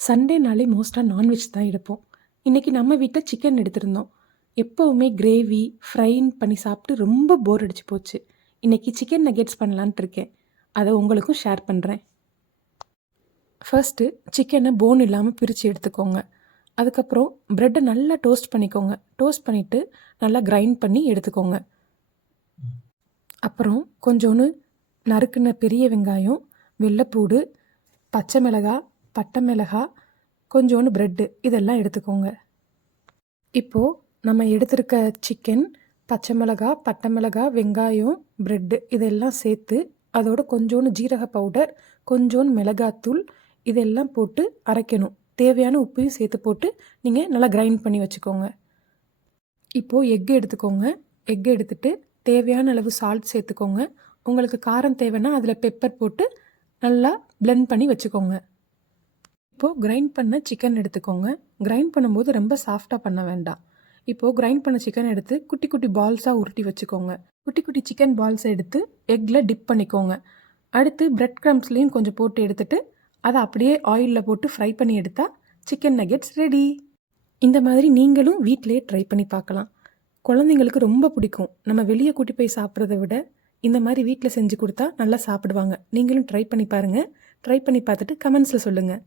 சண்டேனாலே மோஸ்ட்டாக நான்வெஜ் தான் எடுப்போம். இன்றைக்கி நம்ம வீட்டில் சிக்கன் எடுத்திருந்தோம். எப்போவுமே கிரேவி, ஃப்ரைன்னு பண்ணி சாப்பிட்டு ரொம்ப போர் அடிச்சு போச்சு. இன்றைக்கி சிக்கன் நகெட்ஸ் பண்ணலான்ட்டு இருக்கேன். அதை உங்களுக்கும் ஷேர் பண்ணுறேன். ஃபர்ஸ்ட்டு சிக்கனை போன் இல்லாமல் பிரித்து எடுத்துக்கோங்க. அதுக்கப்புறம் ப்ரெட்டை நல்லா டோஸ்ட் பண்ணிக்கோங்க. டோஸ்ட் பண்ணிவிட்டு நல்லா கிரைண்ட் பண்ணி எடுத்துக்கோங்க. அப்புறம் கொஞ்சோண்டு நறுக்குன பெரிய வெங்காயம், வெள்ளைப்பூடு, பச்சை மிளகாய், பட்டை மிளகாய், கொஞ்சோண்டு ப்ரெட்டு இதெல்லாம் எடுத்துக்கோங்க. இப்போது நம்ம எடுத்திருக்க சிக்கன், பச்சை மிளகாய், பட்டை மிளகாய், வெங்காயம், ப்ரெட்டு இதெல்லாம் சேர்த்து அதோட கொஞ்சோண்டு ஜீரக பவுடர், கொஞ்சோண்டு மிளகாத்தூள் இதெல்லாம் போட்டு அரைக்கணும். தேவையான உப்பையும் சேர்த்து போட்டு நீங்கள் நல்லா கிரைண்ட் பண்ணி வச்சுக்கோங்க. இப்போது எக் எடுத்துக்கோங்க. எக் எடுத்துகிட்டு தேவையான அளவு சால்ட் சேர்த்துக்கோங்க. உங்களுக்கு காரம் தேவைன்னா அதில் பெப்பர் போட்டு நல்லா பிளெண்ட் பண்ணி வச்சுக்கோங்க. இப்போது கிரைண்ட் பண்ண சிக்கன் எடுத்துக்கோங்க. கிரைண்ட் பண்ணும்போது ரொம்ப சாஃப்டாக பண்ண வேண்டாம். இப்போது கிரைண்ட் பண்ண சிக்கன் எடுத்து குட்டி குட்டி பால்ஸாக உருட்டி வச்சுக்கோங்க. குட்டி குட்டி சிக்கன் பால்ஸை எடுத்து எக்கில் டிப் பண்ணிக்கோங்க. அடுத்து பிரெட் க்ரம்ஸ்லேயும் கொஞ்சம் போட்டு எடுத்துகிட்டு அதை அப்படியே ஆயிலில் போட்டு ஃப்ரை பண்ணி எடுத்தால் சிக்கன் நகெட்ஸ் ரெடி. இந்த மாதிரி நீங்களும் வீட்டிலே ட்ரை பண்ணி பார்க்கலாம். குழந்தைங்களுக்கு ரொம்ப பிடிக்கும். நம்ம வெளியே கூட்டி போய் சாப்பிட்றத விட இந்த மாதிரி வீட்டில் செஞ்சு கொடுத்தா நல்லா சாப்பிடுவாங்க. நீங்களும் ட்ரை பண்ணி பாருங்கள். ட்ரை பண்ணி பார்த்துட்டு கமெண்ட்ஸில் சொல்லுங்கள்.